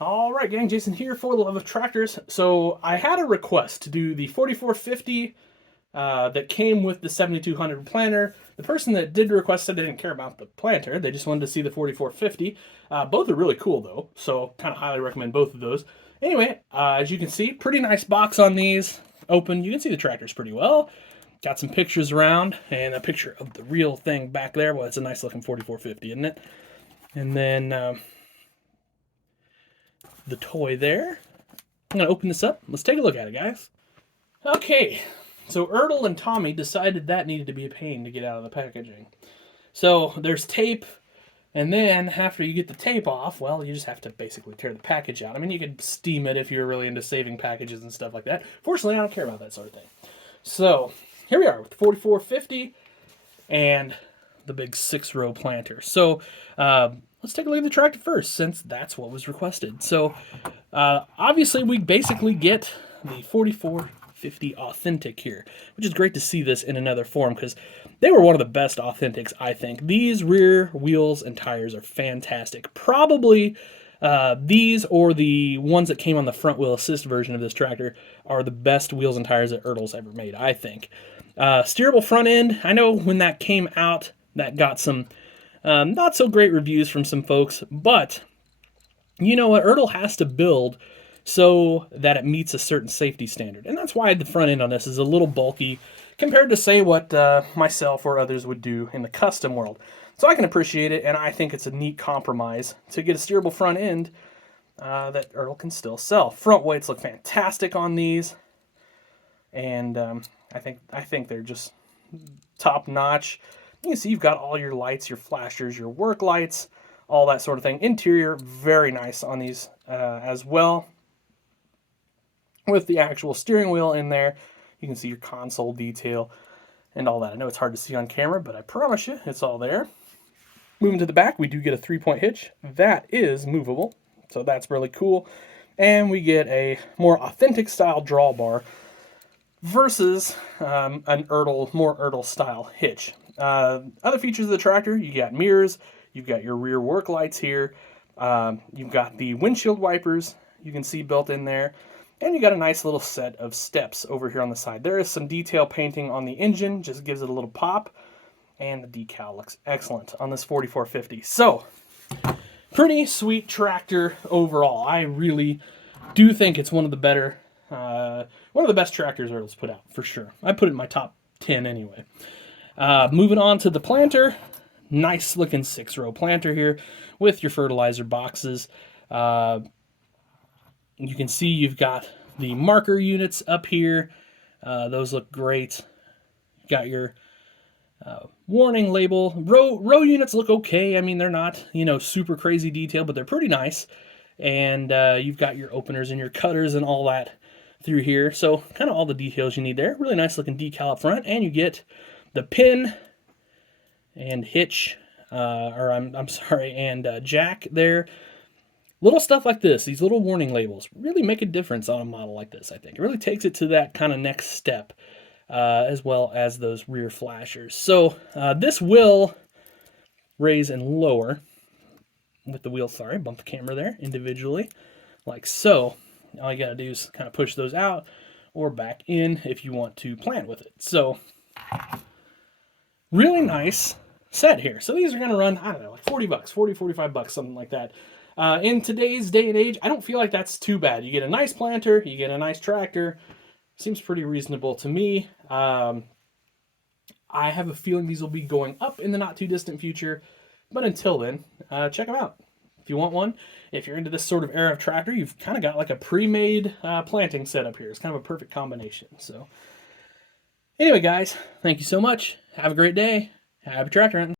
All right, gang, Jason here for the Love of Tractors. So I had a request to do the 4450 that came with the 7200 planter. The person that did the request said they didn't care about the planter. They just wanted to see the 4450. Both are really cool, though, so kind of highly recommend both of those. Anyway, as you can see, pretty nice box on these. Open, you can see the tractors pretty well. Got some pictures around, and a picture of the real thing back there. Well, it's a nice looking 4450, isn't it? And then the toy there. I'm going to open this up. Let's take a look at it, guys. Okay, so Ertl and Tommy decided that needed to be a pain to get out of the packaging. So there's tape, and then after you get the tape off, well, you just have to basically tear the package out. I mean, you could steam it if you're really into saving packages and stuff like that. Fortunately, I don't care about that sort of thing. So here we are with the 4450 and the big 6-row planter. So let's take a look at the tractor first, since that's what was requested. So obviously we basically get the 4450 Authentic here, which is great to see this in another form, because they were one of the best Authentics, I think. These rear wheels and tires are fantastic. Probably these or the ones that came on the front wheel assist version of this tractor are the best wheels and tires that Ertl's ever made, I think. Steerable front end, I know when that came out, that got some not so great reviews from some folks, but you know what? Ertl has to build so that it meets a certain safety standard. And that's why the front end on this is a little bulky compared to, say, what myself or others would do in the custom world. So I can appreciate it, and I think it's a neat compromise to get a steerable front end that Ertl can still sell. Front weights look fantastic on these, and I think they're just top notch. You can see you've got all your lights, your flashers, your work lights, all that sort of thing. Interior, very nice on these as well. With the actual steering wheel in there, you can see your console detail and all that. I know it's hard to see on camera, but I promise you, it's all there. Moving to the back, we do get a 3-point hitch. That is movable, so that's really cool. And we get a more authentic style drawbar versus an more Ertl style hitch. Other features of the tractor, you got mirrors, you've got your rear work lights here, you've got the windshield wipers you can see built in there, and you got a nice little set of steps over here on the side. There is some detail painting on the engine, just gives it a little pop, and the decal looks excellent on this 4450. So, pretty sweet tractor overall. I really do think it's one of the better, one of the best tractors Ertl's put out, for sure. I put it in my top 10 anyway. Moving on to the planter. Nice looking 6-row planter here with your fertilizer boxes. You can see you've got the marker units up here. Those look great. You've got your warning label. Row units look okay. I mean, they're not, super crazy detail, but they're pretty nice. And you've got your openers and your cutters and all that through here. So kind of all the details you need there. Really nice looking decal up front. And you get the pin and hitch, I'm sorry, and jack there. Little stuff like this, these little warning labels, really make a difference on a model like this, I think. It really takes it to that kind of next step, as well as those rear flashers. So this will raise and lower with the wheel, bump the camera there individually, like so. All you gotta do is kind of push those out or back in if you want to plant with it. So, really nice set here. So these are gonna run, I don't know, like 40 bucks, 40, 45 bucks, something like that. In today's day and age, I don't feel like that's too bad. You get a nice planter, you get a nice tractor. Seems pretty reasonable to me. I have a feeling these will be going up in the not too distant future, but until then, check them out. If you want one, if you're into this sort of era of tractor, you've kind of got like a pre-made planting setup here. It's kind of a perfect combination. So anyway, guys, thank you so much. Have a great day. Happy tractor hunting.